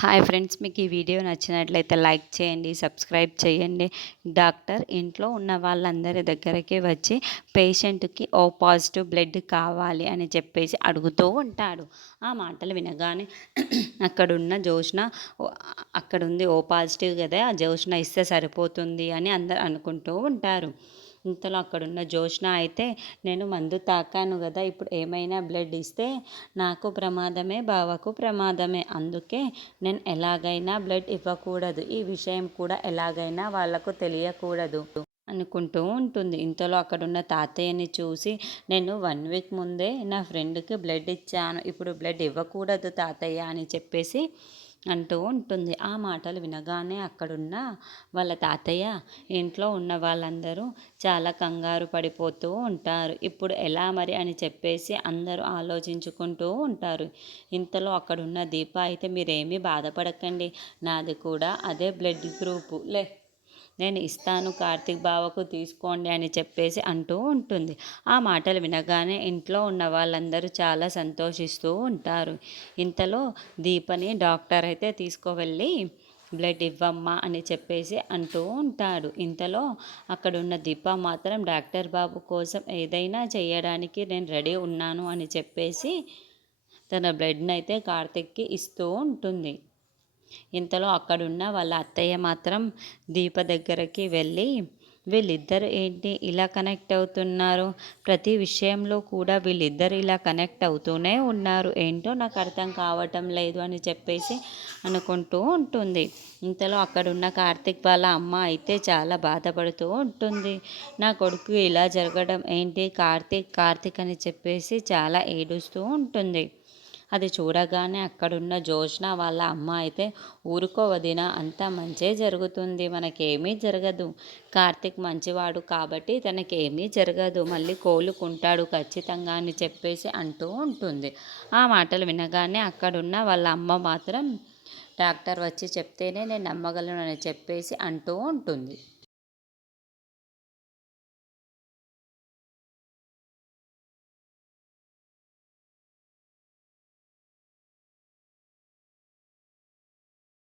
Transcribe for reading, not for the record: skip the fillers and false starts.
Hi friends, మీకు ఈ video నచ్చినట్లయితే లైక్ చేయండి, సబ్స్క్రైబ్ చేయండి. డాక్టర్ ఇంట్లో ఉన్న వాళ్ళందరి దగ్గరికి వచ్చి పేషెంట్కి ఓ పాజిటివ్ బ్లడ్ కావాలి అని చెప్పేసి అడుగుతూ ఉంటాడు. ఆ మాటలు వినగానే అక్కడున్న జోష్న అక్కడుంది ఓ పాజిటివ్ కదా, ఆ జోష్న ఇస్తే సరిపోతుంది అని అందరు అనుకుంటూ ఉంటారు. ఇంతలో అక్కడున్న జోష్న అయితే, నేను మందు తాకాను కదా, ఇప్పుడు ఏమైనా బ్లడ్ ఇస్తే నాకు ప్రమాదమే, బావకు ప్రమాదమే. అందుకే నేను ఎలాగైనా బ్లడ్ ఇవ్వకూడదు, ఈ విషయం కూడా ఎలాగైనా వాళ్ళకు తెలియకూడదు అనుకుంటూ ఉంటుంది. ఇంతలో అక్కడున్న తాతయ్యని చూసి, నేను 1 వీక్ ముందే నా ఫ్రెండ్కి బ్లడ్ ఇచ్చాను, ఇప్పుడు బ్లడ్ ఇవ్వకూడదు తాతయ్య అని చెప్పేసి అంటూ ఉంటుంది. ఆ మాటలు వినగానే అక్కడున్న వాళ్ళ తాతయ్య, ఇంట్లో ఉన్న వాళ్ళందరూ చాలా కంగారు పడిపోతూ ఉంటారు. ఇప్పుడు ఎలా మరి అని చెప్పేసి అందరూ ఆలోచించుకుంటూ ఉంటారు. ఇంతలో అక్కడున్న దీప అయితే, మీరేమీ బాధపడకండి, నాది కూడా అదే బ్లడ్ గ్రూపు, నేను ఇస్తాను కార్తీక్ బావకు, తీసుకోండి అని చెప్పేసి అంటూ ఉంటుంది. ఆ మాటలు వినగానే ఇంట్లో ఉన్న వాళ్ళందరూ చాలా సంతోషిస్తూ ఉంటారు. ఇంతలో దీపని డాక్టర్ అయితే తీసుకువెళ్ళి బ్లడ్ ఇవ్వమ్మా అని చెప్పేసి అంటూ ఉంటాడు. ఇంతలో అక్కడున్న దీప మాత్రం, డాక్టర్ బాబు కోసం ఏదైనా చేయడానికి నేను రెడీ ఉన్నాను అని చెప్పేసి తన బ్లడ్ని అయితే కార్తీక్కి ఇస్తూ ఉంటుంది. ఇంతలో అక్కడున్న వాళ్ళ అత్తయ్య మాత్రం దీప దగ్గరికి వెళ్ళి, వీళ్ళిద్దరు ఏంటి ఇలా కనెక్ట్ అవుతున్నారు, ప్రతి విషయంలో కూడా వీళ్ళిద్దరు ఇలా కనెక్ట్ అవుతూనే ఉన్నారు, ఏంటో నాకు అర్థం కావటం లేదు అని చెప్పేసి అనుకుంటూ ఉంటుంది. ఇంతలో అక్కడున్న కార్తీక్ వాళ్ళ అమ్మ అయితే చాలా బాధపడుతూ ఉంటుంది. నా కొడుకు ఇలా జరగడం ఏంటి, కార్తీక్ కార్తీక్ అని చెప్పేసి చాలా ఏడుస్తూ ఉంటుంది. అది చూడగానే అక్కడున్న జోష్న వాళ్ళ అమ్మ అయితే, ఊరుకో వదినా, అంతా మంచే జరుగుతుంది, మనకేమీ జరగదు, కార్తీక్ మంచివాడు కాబట్టి తనకేమీ జరగదు, మళ్ళీ కోలుకుంటాడు ఖచ్చితంగా అని చెప్పేసి అంటూ ఉంటుంది. ఆ మాటలు వినగానే అక్కడున్న వాళ్ళ అమ్మ మాత్రం, డాక్టర్ వచ్చి చెప్తేనే నేను నమ్మగలను అని చెప్పేసి అంటూ ఉంటుంది.